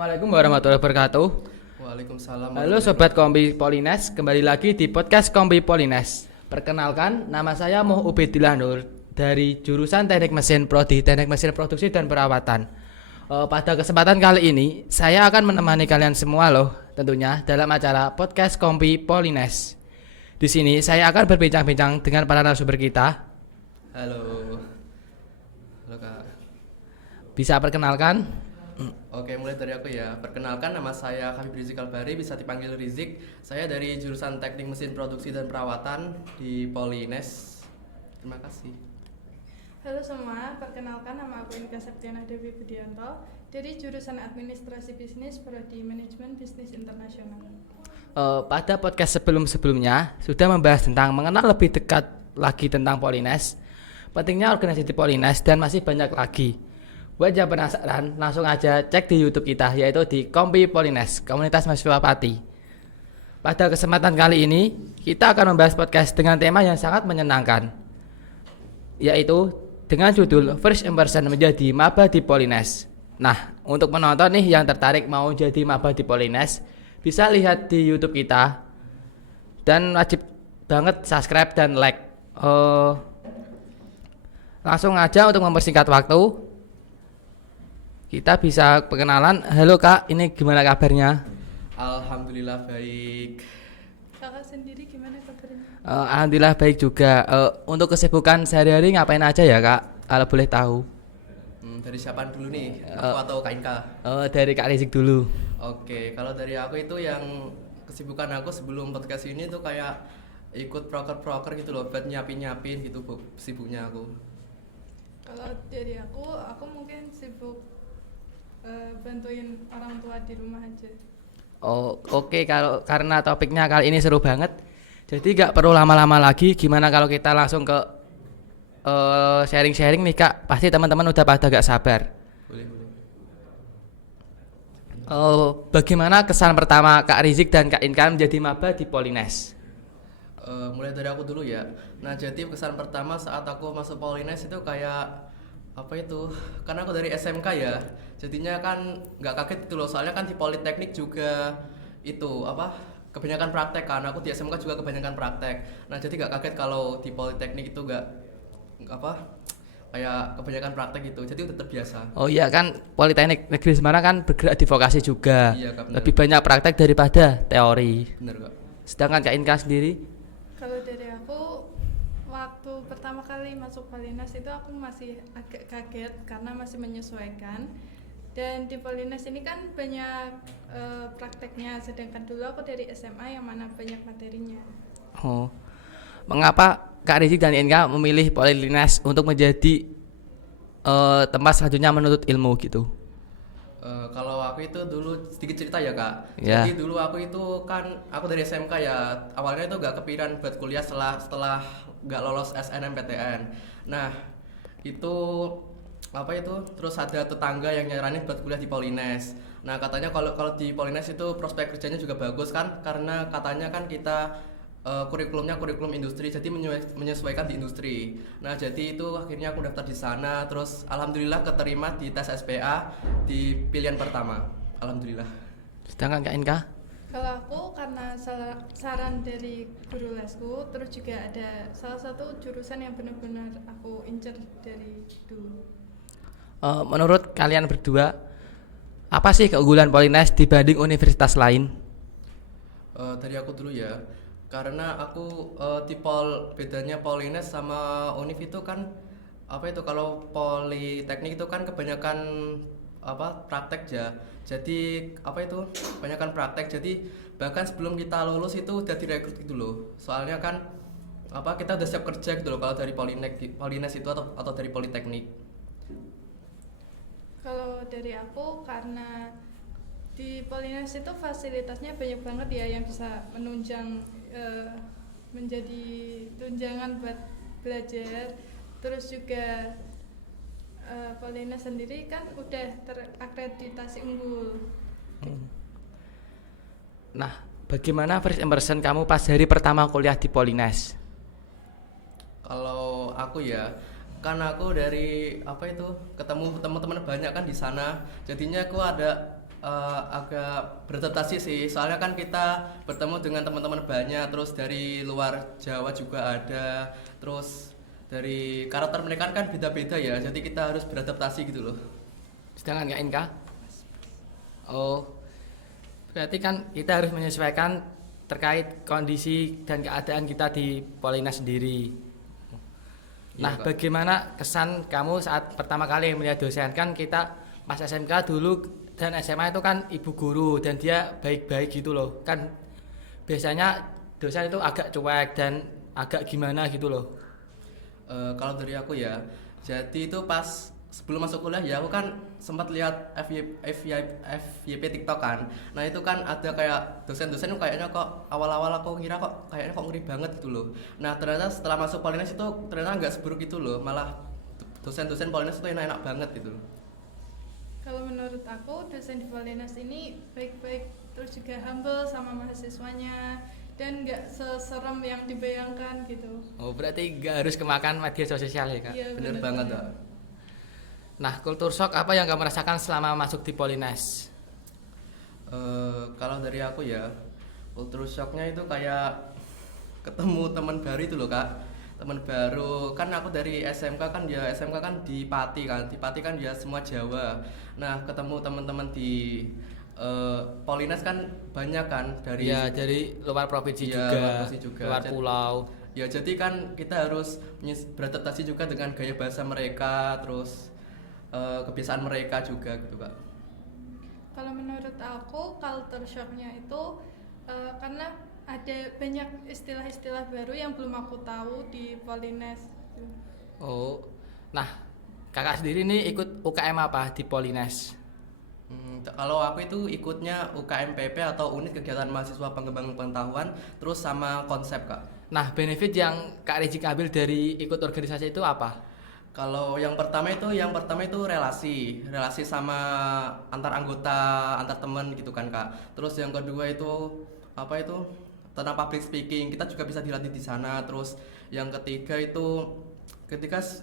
Assalamualaikum warahmatullahi wabarakatuh. Waalaikumsalam. Halo Sobat Kombi Polines, kembali lagi di podcast Kombi Polines. Perkenalkan, nama saya Muh Ubedillah Nur dari jurusan Teknik Mesin Prodi, Teknik Mesin Produksi dan Perawatan. Pada kesempatan kali ini, saya akan menemani kalian semua loh, tentunya dalam acara podcast Kombi Polines. Di sini saya akan berbincang-bincang dengan para narasumber kita. Halo. Halo Kak. Bisa perkenalkan? Oke, mulai dari aku ya. Perkenalkan, nama saya Habib Rizik Albari, bisa dipanggil Rizik. Saya dari jurusan Teknik Mesin Produksi dan Perawatan di Polines. Terima kasih. Halo semua, perkenalkan nama aku Inka Septiana Dewi Budianto dari jurusan Administrasi Bisnis Prodi Manajemen Bisnis Internasional. Pada podcast sebelum-sebelumnya sudah membahas tentang mengenal lebih dekat lagi tentang Polines, pentingnya organisasi Polines, dan masih banyak lagi. Buat yang penasaran, langsung aja cek di YouTube kita, yaitu di Kombi Polines, Komunitas Mahasiswa Pati. Pada kesempatan kali ini, kita akan membahas podcast dengan tema yang sangat menyenangkan, yaitu dengan judul First Impression menjadi maba di Polines. Nah, untuk penonton nih yang tertarik mau jadi maba di Polines, bisa lihat di YouTube kita, dan wajib banget subscribe dan like. Langsung aja untuk mempersingkat waktu, kita bisa perkenalan. Halo Kak, ini gimana kabarnya? Alhamdulillah baik. Kakak sendiri gimana kabarnya? Alhamdulillah baik juga. Untuk kesibukan sehari-hari ngapain aja ya Kak? Kalau boleh tahu. Dari siapa dulu nih? Aku atau Kak Inka? Dari Kak Rizik dulu. Oke, kalau dari aku itu yang kesibukan aku sebelum podcast ini tuh kayak ikut proker-proker gitu loh, buat nyiapin gitu sibuknya aku. Kalau dari aku mungkin sibuk bantuin orang tua di rumah aja. Oke, kalau karena topiknya kali ini seru banget, jadi gak perlu lama-lama lagi. Gimana kalau kita langsung ke sharing-sharing nih Kak? Pasti teman-teman udah pada gak sabar. Boleh. Bagaimana kesan pertama Kak Rizik dan Kak Inka menjadi maba di Polines? Mulai dari aku dulu ya. Nah, jadi kesan pertama saat aku masuk Polines itu kayak apa itu? Karena aku dari SMK ya, jadinya kan nggak kaget gitu loh. Soalnya kan di Politeknik juga itu apa? Kebanyakan praktek kan. Aku di SMK juga kebanyakan praktek. Nah, jadi nggak kaget kalau di Politeknik itu nggak apa? Kayak kebanyakan praktek gitu. Jadi udah terbiasa. Oh iya kan, Politeknik Negeri Semarang kan bergerak di vokasi juga. Iya, Kak, bener. Lebih banyak praktek daripada teori. Bener Kak. Sedangkan Kak Inka sendiri? Kalau dari aku, waktu pertama kali masuk Polines itu aku masih agak kaget karena masih menyesuaikan. Dan di Polines ini kan banyak prakteknya, sedangkan dulu aku dari SMA yang mana banyak materinya. Mengapa Kak Rizik dan Inka memilih Polines untuk menjadi tempat selanjutnya menuntut ilmu gitu? Kalau aku itu dulu sedikit cerita ya Kak. Ya. Jadi dulu aku itu kan aku dari SMK ya. Awalnya itu gak kepikiran buat kuliah setelah gak lolos SNMPTN. Nah itu apa itu terus ada tetangga yang nyaranin buat kuliah di Polines. Nah katanya kalau di Polines itu prospek kerjanya juga bagus kan, karena katanya kan kita kurikulumnya kurikulum industri, jadi menyesuaikan di industri. Nah jadi itu akhirnya aku daftar di sana, terus alhamdulillah keterima di tes SPA di pilihan pertama. Alhamdulillah. Sedangkan Kak Inka? Kalau aku karena saran dari guru lesku, terus juga ada salah satu jurusan yang benar-benar aku incer dari dulu. Menurut kalian berdua, apa sih keunggulan Polines dibanding universitas lain? Dari aku dulu ya, karena aku bedanya Polines sama Univ itu kan apa itu, kalau Politeknik itu kan kebanyakan apa praktek ya. Jadi apa itu kebanyakan praktek, jadi bahkan sebelum kita lulus itu udah direkrut gitu loh. Soalnya kan apa kita udah siap kerja gitu loh kalau dari Polines itu atau dari Politeknik. Kalau dari aku karena di Polines itu fasilitasnya banyak banget ya yang bisa menunjang menjadi tunjangan buat belajar. Terus juga Polines sendiri kan udah terakreditasi unggul. Nah, bagaimana first impression kamu pas hari pertama kuliah di Polines? Kalau aku ya, kan aku dari apa itu ketemu teman-teman banyak kan di sana, jadinya aku ada agak beradaptasi sih, soalnya kan kita bertemu dengan teman-teman banyak, terus dari luar Jawa juga ada, terus dari karakter mereka kan beda-beda ya, jadi kita harus beradaptasi gitu loh. Sedangkan Kak Inka? Oh, berarti kan kita harus menyesuaikan terkait kondisi dan keadaan kita di Polines sendiri. Nah, Iya, Kak. bagaimana kesan kamu saat pertama kali melihat dosen? Kan kita pas SMK dulu dan SMA itu kan ibu guru dan dia baik-baik gitu loh. Kan biasanya dosen itu agak cuek dan agak gimana gitu loh. Kalau dari aku ya, jadi itu pas sebelum masuk kuliah ya aku kan sempat lihat FYP TikTok kan. Nah itu kan ada kayak dosen-dosen kayaknya kok awal-awal aku kira kok kayaknya kok ngeri banget gitu loh. Nah ternyata setelah masuk Polines itu ternyata nggak seburuk itu loh, malah dosen-dosen Polines itu enak-enak banget gitu loh. Kalau menurut aku dosen di Polines ini baik-baik, terus juga humble sama mahasiswanya dan nggak seserem yang dibayangkan gitu. Oh, berarti nggak harus kemakan media sosial ya, Kak? Iya, Bener banget Kak. Nah, kultur shock apa yang kamu rasakan selama masuk di Polines? Kalau dari aku ya, culture shocknya itu kayak ketemu teman baru itu loh kak. Teman baru kan aku dari SMK kan ya, SMK kan di Pati kan, di Pati kan ya semua Jawa. Nah ketemu teman-teman di Polines kan banyak kan dari Ya, dari luar provinsi Iya, juga, luar provinsi juga. luar pulau. Ya jadi kan kita harus beradaptasi juga dengan gaya bahasa mereka, terus kebiasaan mereka juga gitu kak. Kalau menurut aku culture shocknya itu karena ada banyak istilah-istilah baru yang belum aku tahu di Polines. Oh, nah kakak sendiri nih ikut UKM apa di Polines? Kalau aku itu ikutnya UKMPP atau Unit Kegiatan Mahasiswa Pengembangan Pengetahuan, terus sama konsep kak. Nah, benefit yang Kak Rizik ambil dari ikut organisasi itu apa? Kalau yang pertama itu relasi sama antar anggota, antar teman gitu kan kak. Terus yang kedua itu apa itu tentang public speaking, kita juga bisa dilatih di sana. Terus yang ketiga itu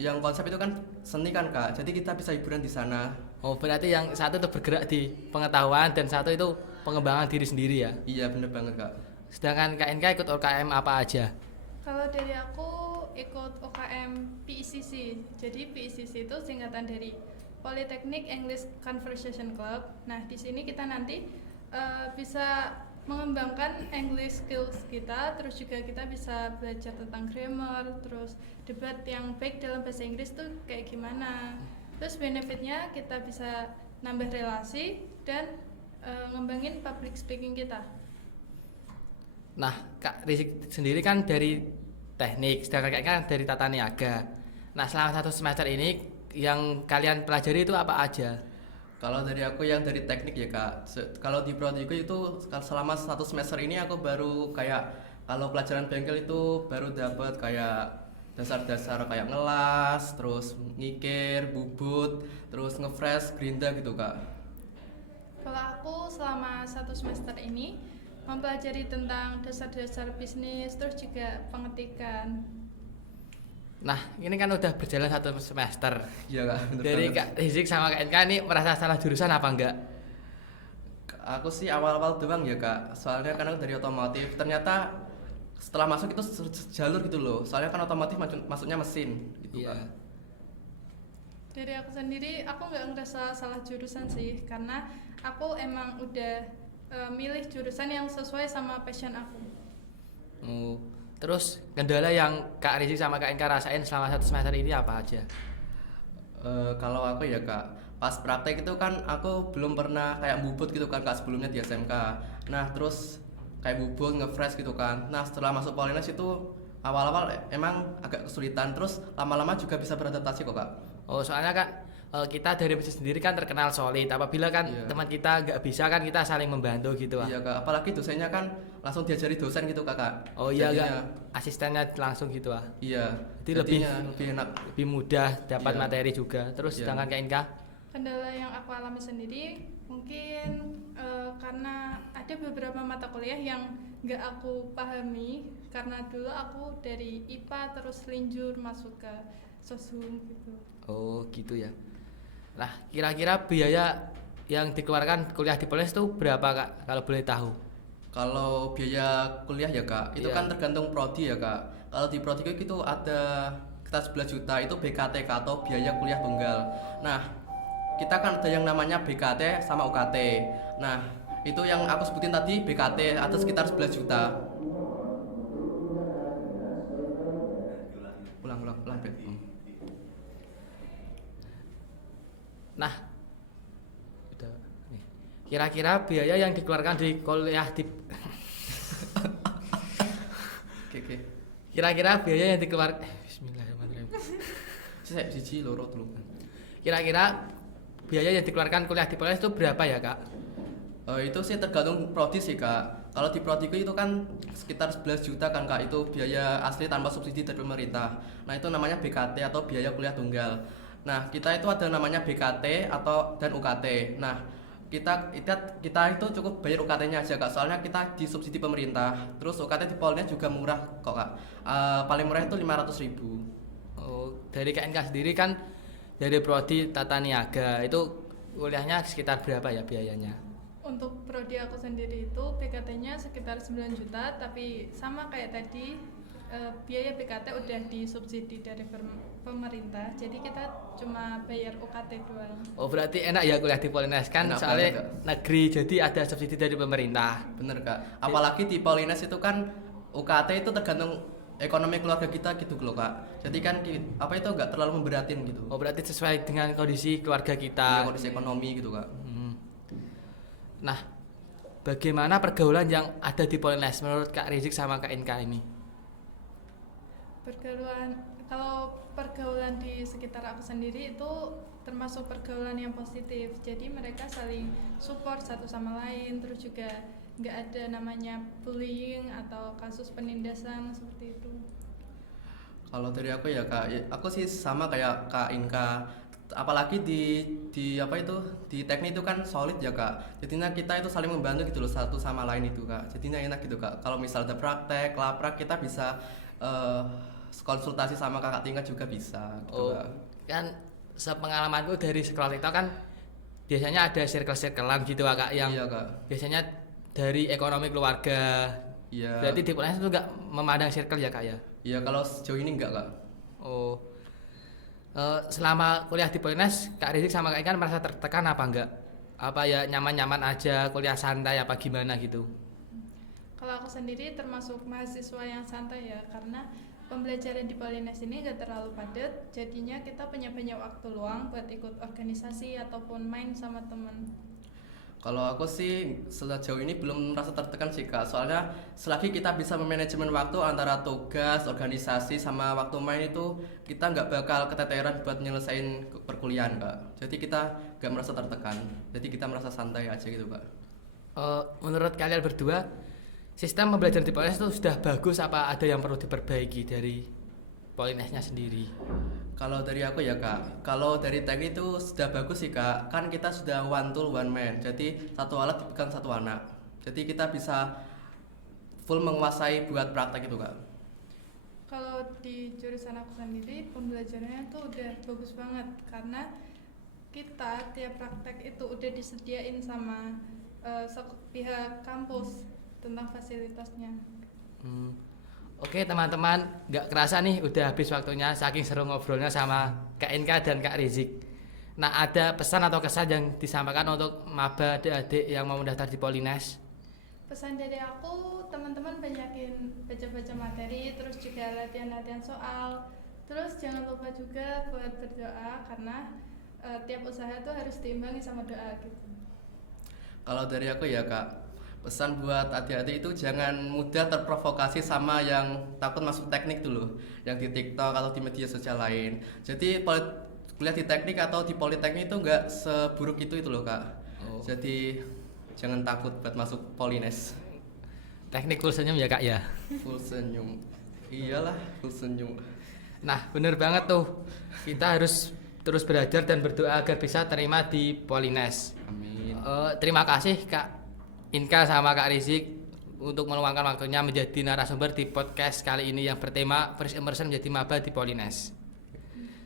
yang konsep itu kan seni kan kak, jadi kita bisa hiburan di sana. Oh, berarti yang satu itu bergerak di pengetahuan dan satu itu pengembangan diri sendiri ya. Iya bener banget kak. Sedangkan Kak Inka ikut UKM apa aja? Kalau dari aku ikut UKM PICC. Jadi PICC itu singkatan dari Polytechnic English Conversation Club. Nah, di sini kita nanti bisa mengembangkan English skills kita, terus juga kita bisa belajar tentang grammar, terus debat yang baik dalam bahasa Inggris tuh kayak gimana. Terus benefitnya kita bisa nambah relasi dan ngembangin public speaking kita. Nah, Kak Rizik sendiri kan dari teknik, sedangkan Kak Inka kan dari tata niaga. Nah, selama satu semester ini yang kalian pelajari itu apa aja? Kalau dari aku yang dari teknik ya kak, kalau di prodiku itu selama satu semester ini aku baru kayak kalau pelajaran bengkel itu baru dapat kayak dasar-dasar kayak ngelas, terus ngikir, bubut, terus ngefresh, gerinda gitu kak. Kalau aku selama satu semester ini mempelajari tentang dasar-dasar bisnis, terus juga pengetikan. Nah, ini kan udah berjalan satu semester. Iya kak, bener Dari banget. Kak Rizik sama Kak Inka ini merasa salah jurusan apa enggak? Aku sih awal-awal doang ya kak, soalnya karena dari otomotif, ternyata setelah masuk itu jalur gitu loh, soalnya kan otomotif masuknya mesin gitu Iya. kak. Dari aku sendiri, aku nggak ngerasa salah jurusan sih, karena aku emang udah milih jurusan yang sesuai sama passion aku. Oh. Terus kendala yang Kak Rizik sama Kak Inka rasain selama satu semester ini apa aja? Kalau aku ya kak, pas praktek itu kan aku belum pernah kayak bubut gitu kan kak sebelumnya di SMK. Nah terus kayak bubut ngefresh gitu kan. Nah setelah masuk Polines itu awal-awal emang agak kesulitan, terus lama-lama juga bisa beradaptasi kok kak. Oh, soalnya kan kita dari bisnis sendiri kan terkenal solid. Apabila kan Iya. teman kita nggak bisa kan kita saling membantu gitu ah. Iya kak, apalagi dosennya kan langsung diajari dosen gitu kakak. Oh iya, Jadinya, nggak asistennya langsung gitu ah. Iya. Jadi lebih enak. lebih mudah dapat Iya. materi juga. Terus Iya. sedangkan Kak Inka, Kendala yang aku alami sendiri mungkin karena ada beberapa mata kuliah yang nggak aku pahami, karena dulu aku dari IPA terus linjur masuk ke Soshum gitu. oh gitu ya. Nah, kira-kira biaya yang dikeluarkan kuliah di Polines itu berapa Kak kalau boleh tahu? Kalau biaya kuliah ya kak, itu Iya. kan tergantung prodi ya kak. Kalau di prodi itu ada kita 11 juta itu BKT Kak, atau biaya kuliah tunggal. Nah, kita kan ada yang namanya BKT sama UKT. Nah, itu yang aku sebutin tadi BKT ada sekitar 11 juta. Ulang Bet. Nah, udah nih. Kira-kira biaya yang dikeluarkan di kuliah di Oke. kira-kira biaya yang dikeluarkan Bismillahirrahmanirrahim. Saya siji loro telu. Kira-kira biaya yang dikeluarkan kuliah di Polines itu berapa ya Kak? Itu sih tergantung prodi sih kak. Kalau di prodiku itu kan sekitar 11 juta kan kak, itu biaya asli tanpa subsidi dari pemerintah. Nah itu namanya BKT atau biaya kuliah tunggal. Nah kita itu ada namanya BKT atau dan UKT. Nah kita itu cukup bayar UKT-nya aja kak, soalnya kita disubsidi pemerintah. Terus UKT di Polnya juga murah kok kak. Paling murah itu 500.000. Oh, dari KNK sendiri kan dari prodi tata niaga itu kuliahnya sekitar berapa ya biayanya? Untuk prodi aku sendiri itu BKT-nya sekitar 9 juta, tapi sama kayak tadi biaya BKT udah disubsidi dari pemerintah, jadi kita cuma bayar UKT doang. Oh berarti enak ya kuliah di Polines kan Enak soalnya banget, Kak. negeri jadi ada subsidi dari pemerintah. Bener kak. Apalagi di Polines itu kan UKT itu tergantung ekonomi keluarga kita gitu loh kak. Jadi kan apa itu nggak terlalu memberatin gitu. Oh berarti sesuai dengan kondisi keluarga kita. Iya, kondisi ekonomi gitu kak. Nah, bagaimana pergaulan yang ada di Polines menurut Kak Rizik sama Kak Inka ini? Kalau pergaulan di sekitar aku sendiri itu termasuk pergaulan yang positif, jadi mereka saling support satu sama lain, terus juga nggak ada namanya bullying atau kasus penindasan seperti itu. Kalau dari aku ya kak, aku sih sama kayak Kak Inka. Apalagi di apa itu di teknik itu kan solid ya kak. Jadinya kita itu saling membantu gitu loh satu sama lain itu kak. Jadinya enak gitu kak. Kalau misal ada praktek, laprak kita bisa konsultasi sama kakak tingkat juga bisa. Gitu, Oh, kak. kan sepengalamanku dari sekolah itu kan biasanya ada circle-circlean gitu Kak yang Iya kak. biasanya dari ekonomi keluarga. Iya. Berarti di Polines itu nggak memandang circle ya Kak ya? Iya kalau sejauh ini enggak kak. Oh. Selama kuliah di Polines, Kak Rizik sama Kak Ikan merasa tertekan apa enggak? Apa ya nyaman-nyaman aja, kuliah santai apa gimana gitu? Kalau aku sendiri termasuk mahasiswa yang santai ya, karena pembelajaran di Polines ini gak terlalu padat, jadinya kita punya banyak waktu luang buat ikut organisasi ataupun main sama teman. Kalau aku sih sejauh ini belum merasa tertekan sih kak. Soalnya selagi kita bisa memanajemen waktu antara tugas, organisasi sama waktu main itu, kita nggak bakal keteteran buat nyelesain perkuliahan kak. Jadi kita nggak merasa tertekan. Jadi kita merasa santai aja gitu kak. Menurut kalian berdua, sistem pembelajaran di Polines itu sudah bagus apa ada yang perlu diperbaiki dari Polinesnya sendiri? Kalau dari aku ya kak, kalau dari teknik itu sudah bagus sih kak. Kan kita sudah one tool one man, jadi satu alat dipegang satu anak. Jadi kita bisa full menguasai buat praktek itu kak. Kalau di jurusan aku sendiri pembelajarannya tuh udah bagus banget, karena kita tiap praktek itu udah disediain sama pihak kampus tentang fasilitasnya. Oke teman-teman, nggak kerasa nih udah habis waktunya saking seru ngobrolnya sama Kak Inka dan Kak Rizik. Nah ada pesan atau kesan yang disampaikan untuk maba adik-adik yang mau mendaftar di Polines? Pesan dari aku, teman-teman banyakin baca-baca materi, terus juga latihan-latihan soal. Terus jangan lupa juga buat berdoa, karena tiap usaha tuh harus diimbangi sama doa gitu. Kalau dari aku ya kak, pesan buat adik-adik itu jangan mudah terprovokasi sama yang takut masuk teknik dulu, yang di TikTok atau di media sosial lain. Jadi kuliah di teknik atau di politeknik itu nggak seburuk itu loh kak. Jadi jangan takut buat masuk Polines. Teknik full senyum ya Kak ya? Full senyum. Iyalah, full senyum. Nah bener banget tuh, kita harus terus belajar dan berdoa agar bisa terima di Polines. Amin. Terima kasih Kak Inka sama Kak Rizik untuk meluangkan waktunya menjadi narasumber di podcast kali ini yang bertema First Immersion menjadi maba di Polines.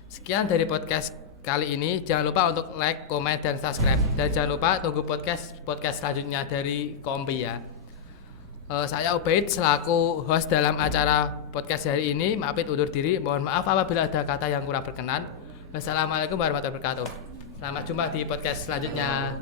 Sekian dari podcast kali ini. Jangan lupa untuk like, komen, dan subscribe. Dan jangan lupa tunggu podcast selanjutnya dari Kombi ya. Saya Ubaid selaku host dalam acara podcast hari ini. Maafin undur diri. Mohon maaf apabila ada kata yang kurang berkenan. Wassalamualaikum warahmatullahi wabarakatuh. Selamat jumpa di podcast selanjutnya.